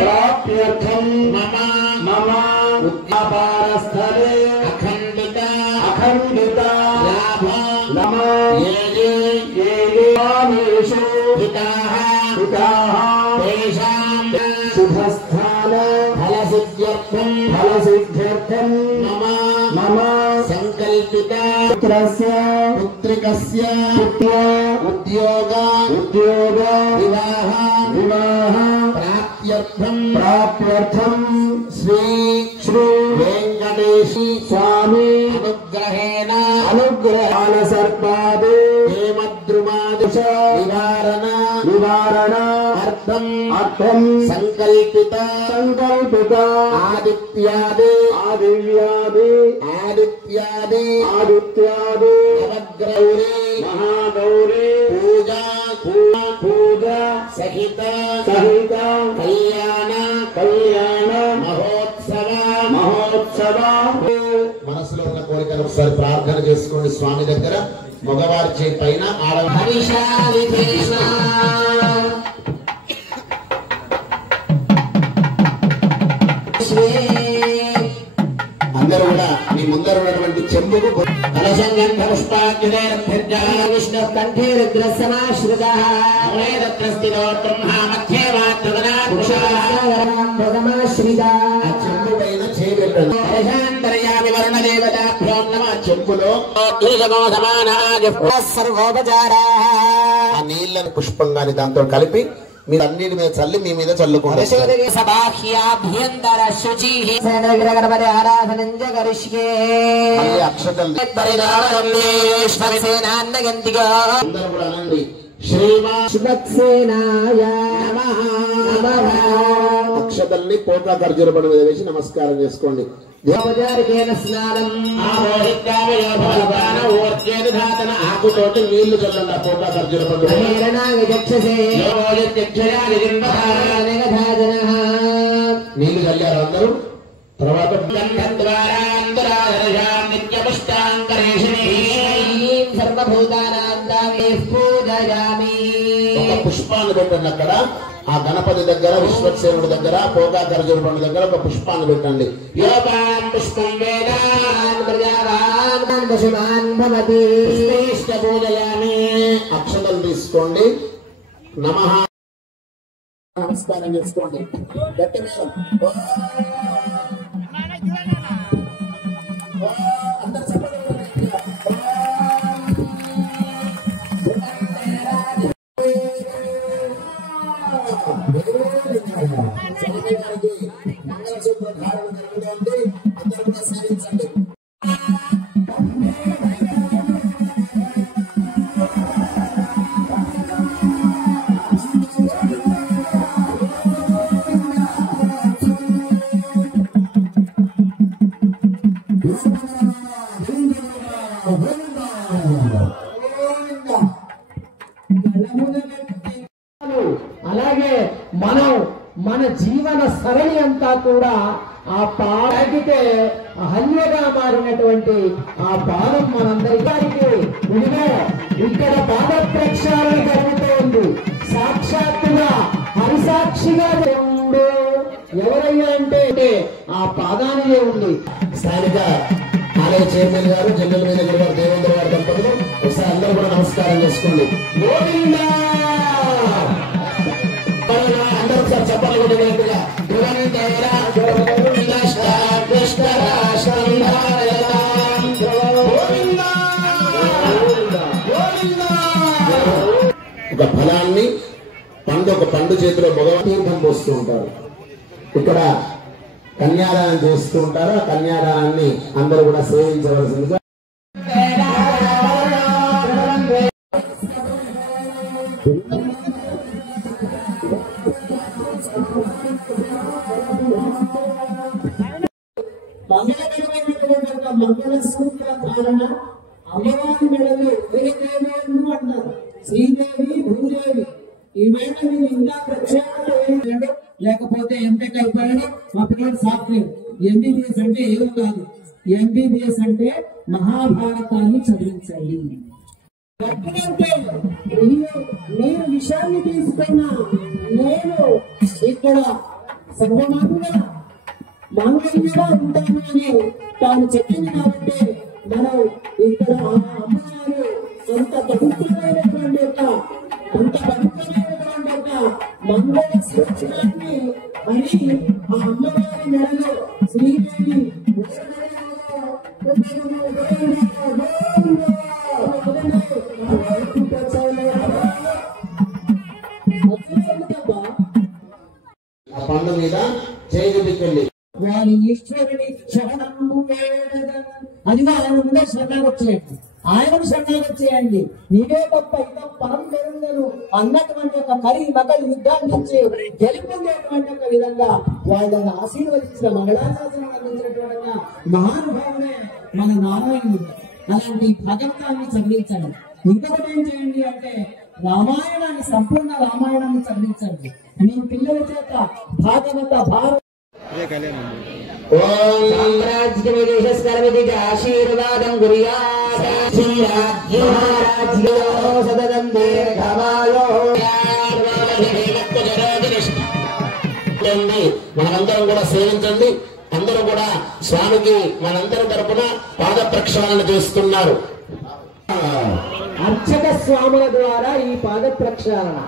प्राप्त्यर्थं मम उद्यापारस्थले अखण्डिता लाभ ये कामेषु हिताः तेषां शुभस्थान फलसिद्ध्यर्थं मम संकल्पिता पुत्रिकस्य उद्योग विवाह प्राप्त्यर्थं श्री वेंकटेशी स्वामी अनुग्रहान सर्पादे हेमद्रुमादिश निवारण अर्थं संकल्पिता आदित्यादि नवग्रौरी महागौरी पूजा सहित कल्याण మహోత్సవ మనసులో ఉన్న కోరికను ఒకసారి ప్రార్థన చేసుకోండి స్వామి దగ్గర. మగవారి చేయి పైన అందరూ కూడా మీ ముందర ఉన్నటువంటి చెంబుకు కలశంగంధ పుష్పాగ్నిర్విష్ణు కంఠే రుద్ర సమాశ్రితః వేదత్రస్థితో బ్రహ్మ మధ్యే చెంపులో నీళ్ళని పుష్పంగాని దాంతో కలిపి మీరు అన్నిటి మీద చల్లి మీ మీద చల్లుకోండి. అక్షతలు అక్షతల్ని పోకా ఖర్జూర పండు మీద వేసి నమస్కారం చేసుకోండి. ఆకుతోటి నీళ్లు చల్లండి. పోకా ఖర్జూర పండు నీళ్లు చల్లారు అందరూ. తర్వాత ఒక పుష్పాన్ని పెట్టండి అక్కడ. ఆ గణపతి దగ్గర విశ్వక్సేనుడి దగ్గర పోగా ఖర్జూర పండు దగ్గర ఒక పుష్పాన్ని పెట్టండి. అక్షతలు తీసుకోండి. నమః నమస్కారం చేసుకోండి. అలాగే మన జీవన సరళి అంతా కూడా ఆ పాడితే హల్యగా మారినటువంటి ఆ పాదం మనందరికీ ఇదిగో ఇక్కడ పాద ప్రక్షాళన జరుగుతూ ఉంది. సాక్షాత్తుగా హరిసాక్షిగా ఉండు. ఎవరయ్యా అంటే ఆ పాదానిదే ఉంది. స్థానిక ఆలయ చైర్మన్ గారు, జనరల్ మేనేజర్ గారు, దేవేంద్ర గారు దంపతులు ఒకసారి అందరూ కూడా నమస్కారం చేసుకోండి. అందరూ ఒకసారి చెప్పాలి కూడా ఒక ఫలాన్ని ఒక పండు చేతిలో మగవారు తీర్థం పోస్తూ ఉంటారు. ఇక్కడ కన్యాదానం చేస్తూ ఉంటారు. ఆ కన్యాదానాన్ని అందరూ కూడా సేవించవలసిందిగా మంగళ సూత్ర ధారణ అమ్మవారి మెడలో అంటారు. శ్రీదేవి భూదేవి ఈవేళ మీరు ఇంకా ప్రత్యేకత లేకపోతే ఎంటెక్ అయిపోయాడు. మా పిల్లలు సాఫ్ట్వేర్. ఎంబీబీఎస్ అంటే ఏం కాదు. ఎంబీబీఎస్ అంటే మహాభారతాన్ని చదివించాలి. ఎందుకంటే మీరు విషయాన్ని తీసుకున్న నేను ఇక్కడ సర్వమానుగా మానవుడిగా ఉంటాను అని తాను చెప్పింది కాబట్టి మనం ఇక్కడ ఆ అమ్మగారు అంత పవిత్రమైనటువంటి మంగళ సూచనాన్ని అని ఆ అమ్మగారి మెడలో శ్రీదేవి పండు మీద చేయగలిగింది వారి ఈశ్వరుని శరణము అదిగా ఆయన ముందే శరణాగతి ఆయనకు శరణాగతి చేయండి. నీవే గొప్ప ఇదం పరం పెరుంగను అన్నటువంటి ఒక కరి మగలు యుద్ధాన్ని నుంచి గెలుపొందేటువంటి ఒక విధంగా వాళ్ళని ఆశీర్వదించిన మంగళాశాసనం అందించినటువంటి మహానుభావుడే మన నారాయణుడు. అలాంటి భగవతాన్ని చదివించండి. ఇంకొకటి ఏం చేయండి అంటే రామాయణాన్ని సంపూర్ణ రామాయణాన్ని చదివించండి. మీ పిల్లల చేత భాగవత భారత ఆశీర్వాదం మనందరం కూడా సేవించండి. అందరూ కూడా స్వామికి మనందరి తరపున పాద ప్రక్షాళన చేస్తున్నారు. అర్చక స్వాముల ద్వారా ఈ పాద ప్రక్షాళన